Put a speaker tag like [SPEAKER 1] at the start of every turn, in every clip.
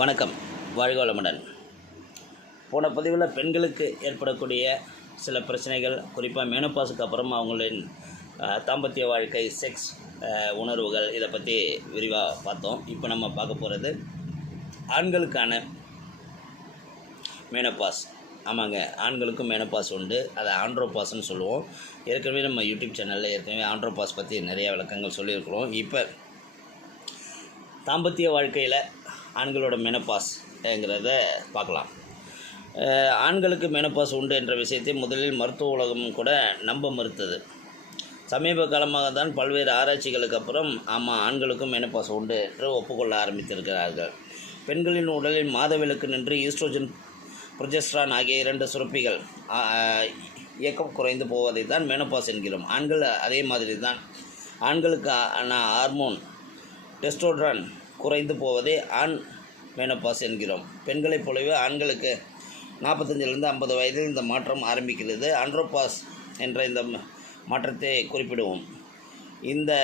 [SPEAKER 1] வணக்கம் வாழ்க வளமுடன். போன பதிவில் பெண்களுக்கு ஏற்படக்கூடிய சில பிரச்சனைகள் குறிப்பாக மேனோபாஸுக்கு அப்புறம் அவங்களின் தாம்பத்திய வாழ்க்கை செக்ஸ் உணர்வுகள் இதை பற்றி விரிவாக பார்த்தோம். இப்போ நம்ம பார்க்க போகிறது ஆண்களுக்கான மேனோபாஸ் ஆமாங்க ஆண்களுக்கும் மேனோபாஸ் உண்டு. அதை ஆண்ட்ரோபாஸ்ன்னு சொல்லுவோம். ஏற்கனவே நம்ம யூடியூப் சேனலில் ஏற்கனவே ஆண்ட்ரோபாஸ் பற்றி நிறைய விளக்கங்கள் சொல்லியிருக்கிறோம். இப்போ தாம்பத்திய வாழ்க்கையில் ஆண்களோட மெனப்பாஸ்ங்கிறத பார்க்கலாம். ஆண்களுக்கு மெனப்பாஸ் உண்டு என்ற விஷயத்தை முதலில் மருத்துவ உலகம் கூட நம்ப மறுத்தது. சமீப காலமாக தான் பல்வேறு ஆராய்ச்சிகளுக்கு அப்புறம் ஆமாம் ஆண்களுக்கும் மெனப்பாஸ் உண்டு என்று ஒப்புக்கொள்ள ஆரம்பித்திருக்கிறார்கள். பெண்களின் உடலில் மாதவிலக்கு நின்று ஈஸ்ட்ரோஜன் புரொஜெஸ்ட்ரான் ஆகிய இரண்டு சுரப்பிகள் இயக்கம் குறைந்து போவதை தான் மெனப்பாஸ் என்கிறோம். ஆண்கள் அதே மாதிரி தான் ஆண்களுக்கு ஆன ஹார்மோன் டெஸ்டோட்ரான் குறைந்து போவதே ஆண் மேனோபாஸ் என்கிறோம். பெண்களைப் போலவே ஆண்களுக்கு நாற்பத்தஞ்சிலிருந்து ஐம்பது வயதில் இந்த மாற்றம் ஆரம்பிக்கிறது. ஆண்ட்ரோபாஸ் என்ற இந்த ம- மாற்றத்தை குறிப்பிடுவோம். இந்த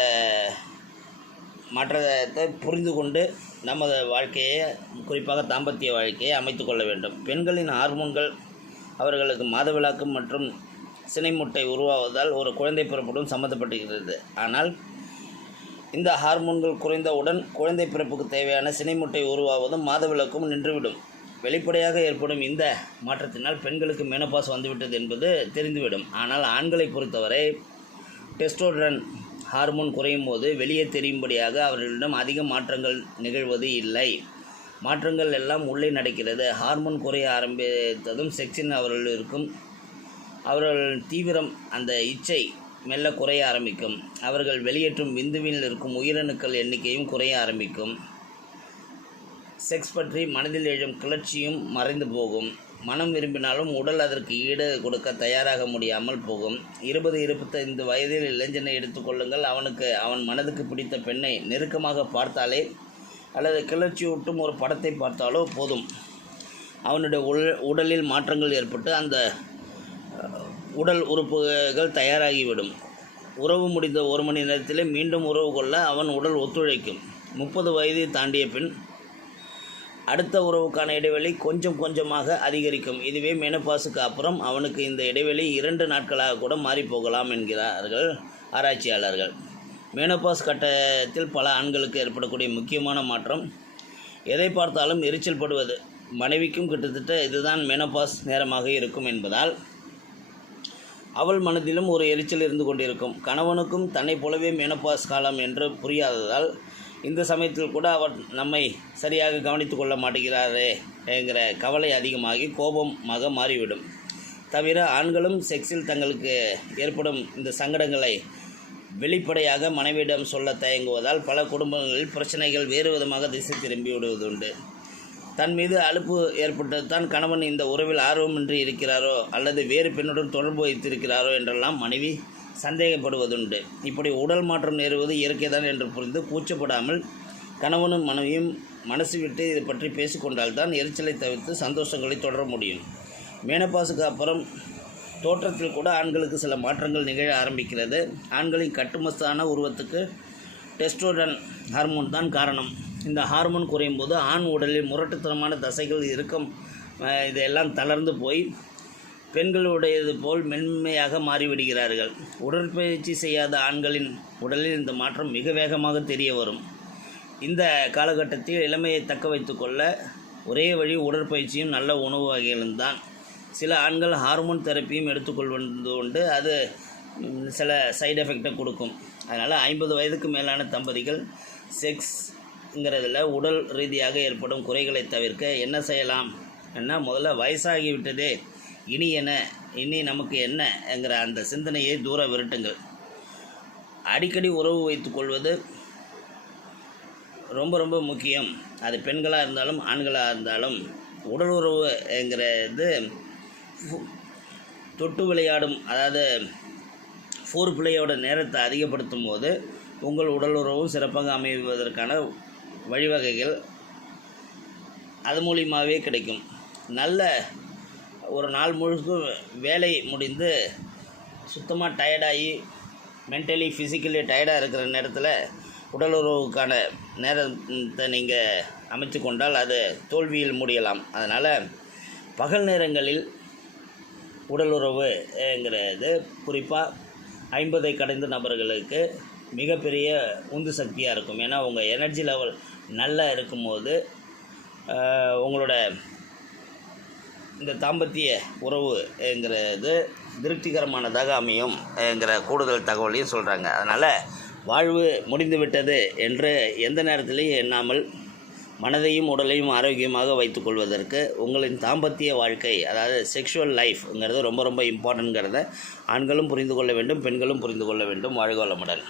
[SPEAKER 1] மாற்றத்தை புரிந்து கொண்டு நமது வாழ்க்கையை குறிப்பாக தாம்பத்திய வாழ்க்கையை அமைத்து கொள்ள வேண்டும். பெண்களின் ஹார்மோன்கள் அவர்களுக்கு மாதவிலக்கு மற்றும் சினைமுட்டை உருவாவதால் ஒரு குழந்தை பிறப்புடன் சம்மந்தப்பட்டிருக்கிறது ஆனால் இந்த ஹார்மோன்கள் குறைந்தவுடன் குழந்தை பிறப்புக்கு தேவையான சினைமுட்டை உருவாவதும் மாதவிலக்கும் நின்றுவிடும். வெளிப்படையாக ஏற்படும் இந்த மாற்றத்தினால் பெண்களுக்கு மெனோபாஸ் வந்துவிட்டது என்பது தெரிந்துவிடும். ஆனால் ஆண்களை பொறுத்தவரை டெஸ்டோட்ரன் ஹார்மோன் குறையும் போது வெளியே தெரியும்படியாக அவர்களிடம் அதிக மாற்றங்கள் நிகழ்வது இல்லை. மாற்றங்கள் எல்லாம் உள்ளே நடக்கிறது. ஹார்மோன் குறைய ஆரம்பித்ததும் செக்ஸின் அவர்கள் இருக்கும் அவர்கள் தீவிரம் அந்த இச்சை மெல்ல குறைய ஆரம்பிக்கும். அவர்கள் வெளியேற்றும் விந்துவில் இருக்கும் உயிரணுக்கள் எண்ணிக்கையும் குறைய ஆரம்பிக்கும். செக்ஸ் பற்றி மனதில் எழும் கிளர்ச்சியும் மறைந்து போகும். மனம் விரும்பினாலும் உடல் அதற்கு ஈடு கொடுக்க தயாராக முடியாமல் போகும். இருபது இருபத்தைந்து வயதில் இளைஞனை எடுத்துக்கொள்ளுங்கள் அவனுக்கு அவன் மனதுக்கு பிடித்த பெண்ணை நெருக்கமாக பார்த்தாலே அல்லது கிளர்ச்சியூட்டும் ஒரு படத்தை பார்த்தாலோ போதும். அவனுடைய உடல் உடலில் மாற்றங்கள் ஏற்பட்டு அந்த உடல் உறுப்புகள் தயாராகிவிடும். உறவு முடிந்த ஒரு மணி நேரத்திலே மீண்டும் உறவு கொள்ள அவன் உடல் ஒத்துழைக்கும். முப்பது வயதை தாண்டிய பின் அடுத்த உறவுக்கான இடைவெளி கொஞ்சம் கொஞ்சமாக அதிகரிக்கும். இதுவே மெனப்பாசுக்கு அப்புறம் அவனுக்கு இந்த இடைவெளி இரண்டு நாட்களாக கூட மாறிப்போகலாம் என்கிறார்கள் ஆராய்ச்சியாளர்கள். மெனப்பாஸ் கட்டத்தில் பல ஆண்களுக்கு ஏற்படக்கூடிய முக்கியமான மாற்றம் எதை பார்த்தாலும் எரிச்சல் படுவது. மனைவிக்கும் கிட்டத்தட்ட இதுதான் மெனப்பாஸ் நேரமாக இருக்கும் என்பதால் அவள் மனதிலும் ஒரு எரிச்சல் இருந்து கொண்டிருக்கும். கணவனுக்கும் தன்னைப் போலவே மெனப்பாஸ் காலம் என்று புரியாததால் இந்த சமயத்தில் கூட அவர் நம்மை சரியாக கவனித்து கொள்ள மாட்டேங்கிறாரே என்கிற கவலை அதிகமாகி கோபமாக மாறிவிடும். தவிர ஆண்களும் செக்ஸில் தங்களுக்கு ஏற்படும் இந்த சங்கடங்களை வெளிப்படையாக மனைவியிடம் சொல்ல தயங்குவதால் பல குடும்பங்களில் பிரச்சனைகள் வேறு விதமாக திசை திரும்பி விடுவதுண்டு. தன் மீது அலுப்பு ஏற்பட்டதுதான் கணவன் இந்த உறவில் ஆர்வமின்றி இருக்கிறாரோ அல்லது வேறு பெண்ணுடன் தொடர்பு வைத்திருக்கிறாரோ என்றெல்லாம் மனைவி சந்தேகப்படுவதுண்டு. இப்படி உடல் மாற்றம் நேருவது இயற்கைதான் என்று புரிந்து கூச்சப்படாமல் கணவனும் மனைவியும் மனசு விட்டு இது பற்றி பேசிக்கொண்டால்தான் எரிச்சலை தவிர்த்து சந்தோஷங்களை தொடர முடியும். மேனப்பாசுக்கு அப்புறம் தோற்றத்தில் கூட ஆண்களுக்கு சில மாற்றங்கள் நிகழ ஆரம்பிக்கிறது. ஆண்களின் கட்டுமஸ்தான உருவத்துக்கு டெஸ்டோரன் ஹார்மோன் தான் காரணம். இந்த ஹார்மோன் குறையும் போது ஆண் உடலில் முரட்டுத்தனமான தசைகள் இருக்கும். இதெல்லாம் தளர்ந்து போய் பெண்களுடையது போல் மென்மையாக மாறிவிடுகிறார்கள். உடற்பயிற்சி செய்யாத ஆண்களின் உடலில் இந்த மாற்றம் மிக வேகமாக தெரிய வரும். இந்த காலகட்டத்தில் இளமையை தக்க வைத்துக்கொள்ள ஒரே வழி உடற்பயிற்சியும் நல்ல உணவு வகைகளும் தான். சில ஆண்கள் ஹார்மோன் தெரப்பியும் எடுத்துக்கொள்வது உண்டு. அது சில சைடு எஃபெக்டை கொடுக்கும். அதனால் ஐம்பது வயதுக்கு மேலான தம்பதிகள் செக்ஸ் ங்கிறதுல உடல் ரீதியாக ஏற்படும் குறைகளை தவிர்க்க என்ன செய்யலாம்? என்ன? முதல்ல வயசாகிவிட்டதே. இனி என்ன? இனி நமக்கு என்னங்கிற அந்த சிந்தனையை தூர விரட்டுங்கள். அடிக்கடி உறவு வைத்துக்கொள்வது ரொம்ப ரொம்ப முக்கியம். அது பெண்களாக இருந்தாலும் ஆண்களாக இருந்தாலும். உடல் உறவுங்கிறது ஃபு- தொட்டு விளையாடும் அதாவது ஃபோர் பிள்ளையோட நேரத்தை அதிகப்படுத்தும் போது உங்கள் உடல் உறவும் சிறப்பாக அமைவதற்கான வழிவகைகள் அது மூலியமாகவே கிடைக்கும். நல்ல ஒரு நாள் முழுக்கும் வேலை முடிந்து சுத்தமாக டயர்டாகி மென்டலி ஃபிசிக்கலி டயர்டாக இருக்கிற நேரத்தில் உடலுறவுக்கான நேரத்தை நீங்கள் அமைத்து கொண்டால் அது தோல்வியில் முடியலாம். அதனால் பகல் நேரங்களில் உடலுறவுங்கிறது குறிப்பாக ஐம்பதை கடந்த நபர்களுக்கு மிகப்பெரிய உந்து சக்தியாக இருக்கும். ஏன்னா உங்கள் எனர்ஜி லெவல் நல்லா இருக்கும்போது உங்களோட இந்த தாம்பத்திய உறவுங்கிறது திருப்திகரமானதாக அமையும் என்கிற கூடுதல் தகவலையும் சொல்கிறாங்க அதனால் வாழ்வு முடிந்து விட்டது என்று எந்த நேரத்திலையும் எண்ணாமல் மனதையும் உடலையும் ஆரோக்கியமாக வைத்துக்கொள்வதற்கு உங்களின் தாம்பத்திய வாழ்க்கை அதாவது செக்ஷுவல் லைஃப்ங்கிறது ரொம்ப ரொம்ப இம்பார்ட்டன்ங்கிறத ஆண்களும் புரிந்து கொள்ள வேண்டும் பெண்களும் புரிந்து கொள்ள வேண்டும். வாழ்க வளமுடன்.